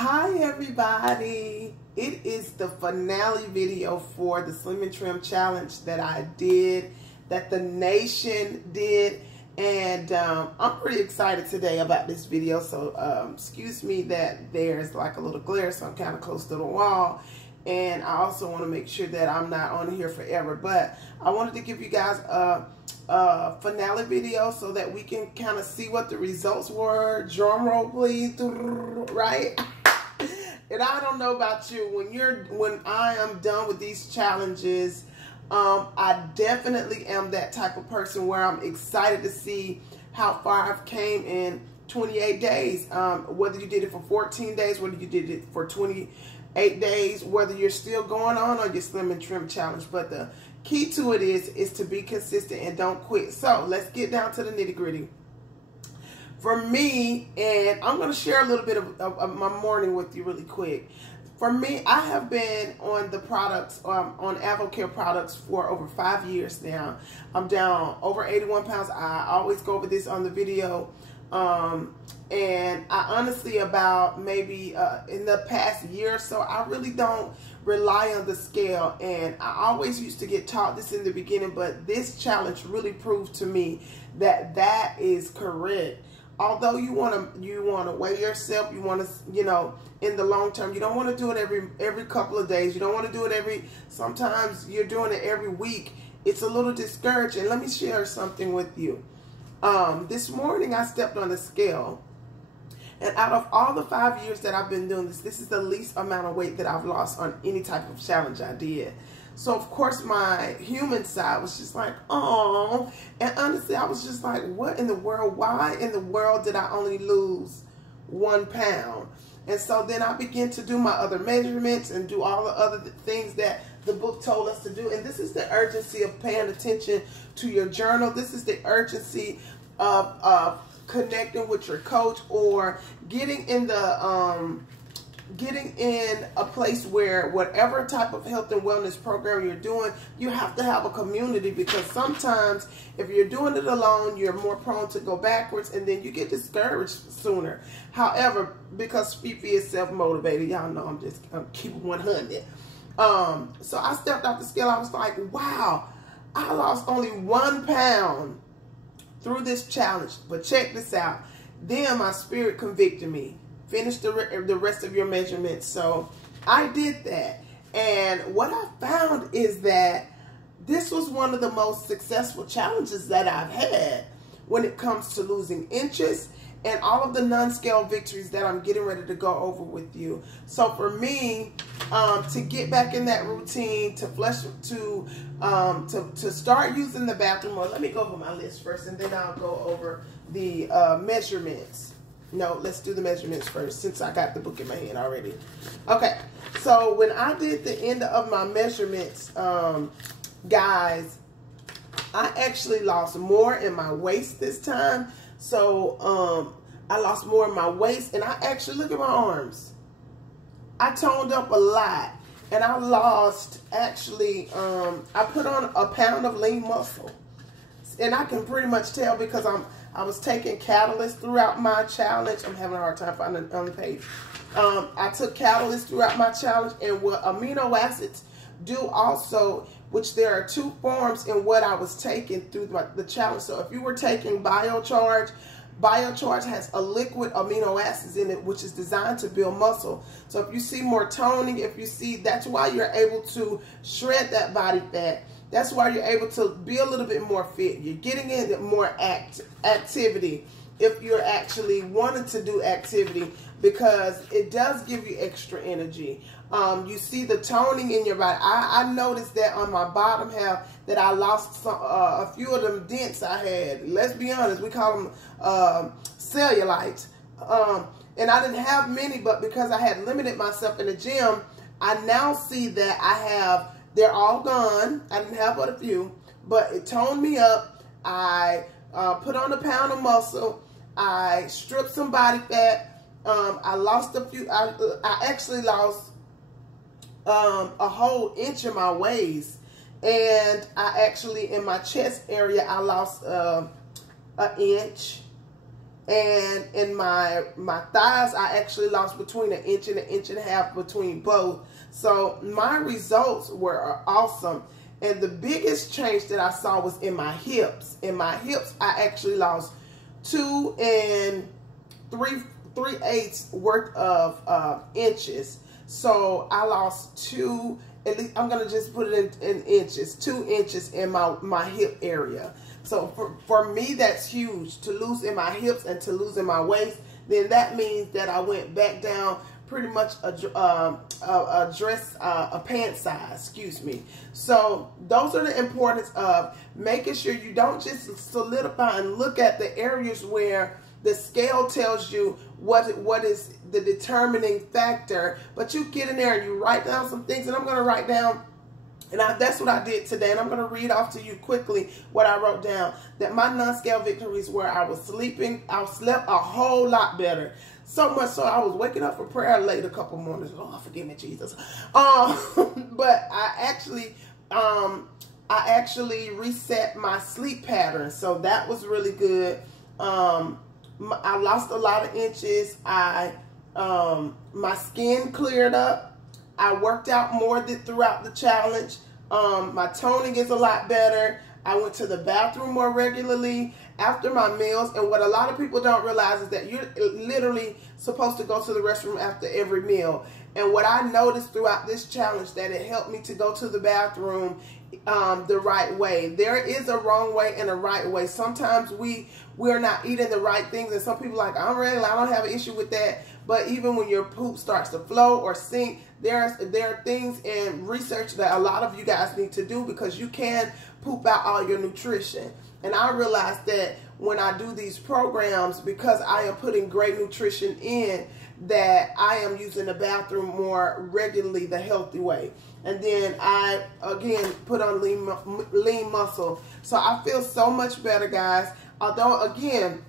Hi everybody, it is the finale video for the Slim and Trim challenge that I did, that the nation did, and I'm pretty excited today about this video. So excuse me that there's like a little glare, so I'm kind of close to the wall, and I also want to make sure that I'm not on here forever, but I wanted to give you guys a finale video so that we can kind of see what the results were. Drum roll please, right? And I don't know about you, when I am done with these challenges, I definitely am that type of person where I'm excited to see how far I've came in 28 days. Whether you did it for 14 days, whether you did it for 28 days, whether you're still going on your Slim and Trim challenge. But the key to it is to be consistent and don't quit. So let's get down to the nitty gritty. For me, and I'm going to share a little bit of my morning with you really quick. For me, I have been on the products, on AvoCare products for over 5 years now. I'm down over 81 pounds. I always go over this on the video. And I honestly, about maybe in the past year or so, I really don't rely on the scale. And I always used to get taught this in the beginning, but this challenge really proved to me that that is correct. Although you want to weigh yourself, you want to, in the long term, you don't want to do it every couple of days. You don't want to do it sometimes you're doing it every week. It's a little discouraging. Let me share something with you. This morning I stepped on the scale, and out of all the 5 years that I've been doing this is the least amount of weight that I've lost on any type of challenge I did. So, of course, my human side was just like, oh. And honestly, I was just like, what in the world? Why in the world did I only lose 1 pound? And so then I began to do my other measurements and do all the other things that the book told us to do. And this is the urgency of paying attention to your journal. This is the urgency of connecting with your coach, or getting in a place where whatever type of health and wellness program you're doing, you have to have a community, because sometimes if you're doing it alone, you're more prone to go backwards, and then you get discouraged sooner. However, because Fifi is self-motivated, y'all know I'm keeping 100. So I stepped off the scale. I was like, wow, I lost only 1 pound through this challenge. But check this out. Then my spirit convicted me. Finish the rest of your measurements. So I did that. And what I found is that this was one of the most successful challenges that I've had when it comes to losing inches, and all of the non-scale victories that I'm getting ready to go over with you. So for me, to get back in that routine, to start using the bathroom more. Let me go over my list first, and then I'll go over the measurements. No, let's do the measurements first, since I got the book in my hand already. Okay, so when I did the end of my measurements, guys, I actually lost more in my waist this time. So I lost more in my waist, and I actually, look at my arms. I toned up a lot, and I lost, actually, I put on a pound of lean muscle. And I can pretty much tell because I was taking catalyst throughout my challenge. I'm having a hard time finding on the page. I took catalyst throughout my challenge, and what amino acids do also, which there are 2 forms in what I was taking through the challenge. So if you were taking Biocharge has a liquid amino acids in it, which is designed to build muscle. So if you see more toning, that's why you're able to shred that body fat. That's why you're able to be a little bit more fit. You're getting in more activity if you're actually wanting to do activity, because it does give you extra energy. You see the toning in your body. I noticed that on my bottom half that I lost a few of them dents I had. Let's be honest, we call them cellulites. And I didn't have many, but because I had limited myself in the gym, I now see that they're all gone. I didn't have but a few, but it toned me up. I put on a pound of muscle. I stripped some body fat. I lost a few. I actually lost a whole inch in my waist, and I actually, in my chest area, I lost an inch. And in my thighs, I actually lost between an inch and a half between both. So my results were awesome. And the biggest change that I saw was in my hips. In my hips, I actually lost 2 3/8 worth of inches. So I lost 2, at least I'm gonna just put it in inches, 2 inches in my hip area. So for me, that's huge, to lose in my hips and to lose in my waist. Then that means that I went back down pretty much a pant size, excuse me. So those are the importance of making sure you don't just solidify and look at the areas where the scale tells you what is the determining factor, but you get in there and you write down some things. And I'm going to write down, and that's what I did today, and I'm going to read off to you quickly what I wrote down. That my non-scale victories were I was sleeping, I slept a whole lot better. So much so I was waking up for prayer late a couple mornings. Oh, forgive me, Jesus. But I actually reset my sleep pattern, so that was really good. I lost a lot of inches. My skin cleared up. I worked out more throughout the challenge. My toning is a lot better. I went to the bathroom more regularly after my meals. And what a lot of people don't realize is that you're literally supposed to go to the restroom after every meal. And what I noticed throughout this challenge, that it helped me to go to the bathroom the right way. There is a wrong way and a right way. Sometimes we're not eating the right things, and some people are like, I'm ready, I don't have an issue with that. But even when your poop starts to flow or sink, there are things in research that a lot of you guys need to do, because you can poop out all your nutrition. And I realized that when I do these programs, because I am putting great nutrition in, that I am using the bathroom more regularly the healthy way. And then I, again, put on lean muscle. So I feel so much better, guys. Although, again,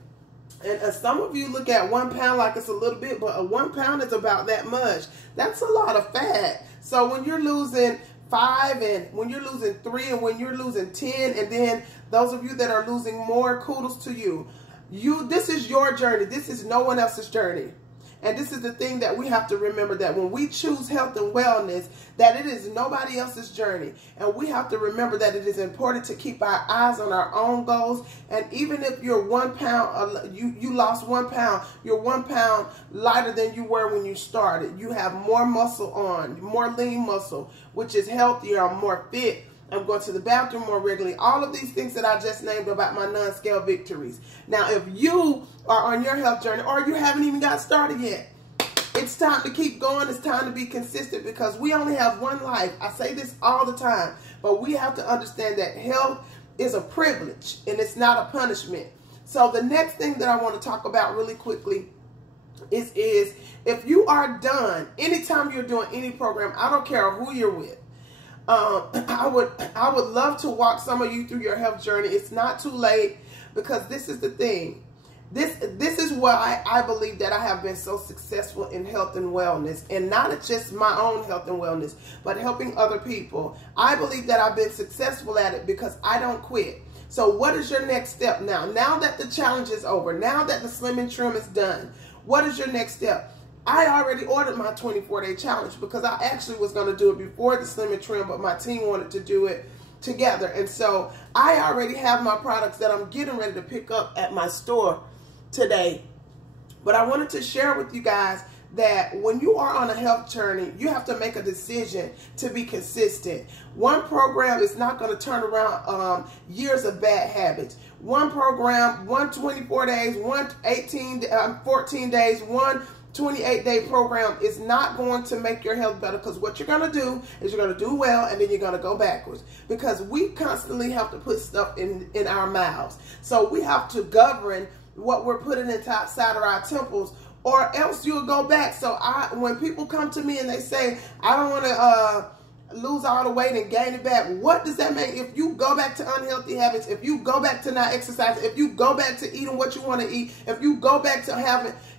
and some of you look at 1 pound like it's a little bit, but 1 pound is about that much. That's a lot of fat. So when you're losing 5, and when you're losing 3, and when you're losing 10, and then those of you that are losing more, kudos to you. This is your journey. This is no one else's journey. And this is the thing that we have to remember, that when we choose health and wellness, that it is nobody else's journey. And we have to remember that it is important to keep our eyes on our own goals. And even if you're 1 pound, you lost 1 pound, you're 1 pound lighter than you were when you started. You have more muscle on, more lean muscle, which is healthier, or more fit. I'm going to the bathroom more regularly. All of these things that I just named about my non-scale victories. Now, if you are on your health journey, or you haven't even got started yet, it's time to keep going. It's time to be consistent, because we only have one life. I say this all the time, but we have to understand that health is a privilege and it's not a punishment. So the next thing that I want to talk about really quickly is if you are done, anytime you're doing any program, I don't care who you're with, I would love to walk some of you through your health journey. It's not too late, because this is the thing. This is why I believe that I have been so successful in health and wellness, and not just my own health and wellness, but helping other people. I believe that I've been successful at it because I don't quit. So what is your next step now? Now that the challenge is over, now that the Slim and Trim is done, what is your next step? I already ordered my 24-day challenge, because I actually was going to do it before the Slim and Trim, but my team wanted to do it together. And so I already have my products that I'm getting ready to pick up at my store today. But I wanted to share with you guys that when you are on a health journey, you have to make a decision to be consistent. One program is not going to turn around years of bad habits. One program, 124 days, 14 days, 28-day program is not going to make your health better, because what you're going to do is you're going to do well, and then you're going to go backwards, because we constantly have to put stuff in our mouths. So we have to govern what we're putting inside of our temples, or else you'll go back. So when people come to me and they say, I don't want to lose all the weight and gain it back, what does that mean? If you go back to unhealthy habits, if you go back to not exercising, if you go back to eating what you want to eat, if you go back to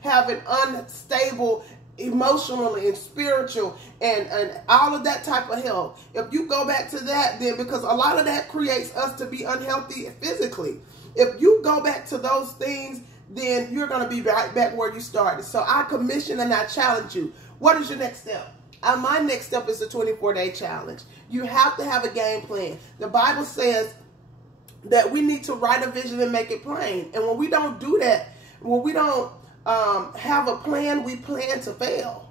having unstable emotionally and spiritual and all of that type of health, if you go back to that, then, because a lot of that creates us to be unhealthy physically. If you go back to those things, then you're going to be right back where you started. So I commission and I challenge you. What is your next step? My next step is the 24-day challenge. You have to have a game plan. The Bible says that we need to write a vision and make it plain. And when we don't do that, when we don't have a plan, we plan to fail.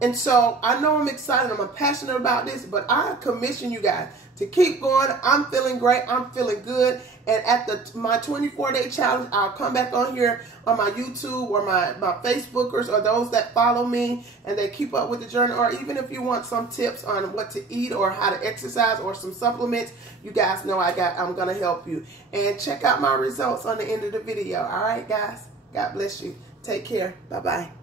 And so I know I'm excited. I'm passionate about this, but I commission you guys to keep going. I'm feeling great. I'm feeling good. And at my 24-day challenge, I'll come back on here on my YouTube or my Facebookers or those that follow me and they keep up with the journey. Or even if you want some tips on what to eat or how to exercise or some supplements, you guys know I'm going to help you. And check out my results on the end of the video. All right, guys. God bless you. Take care. Bye-bye.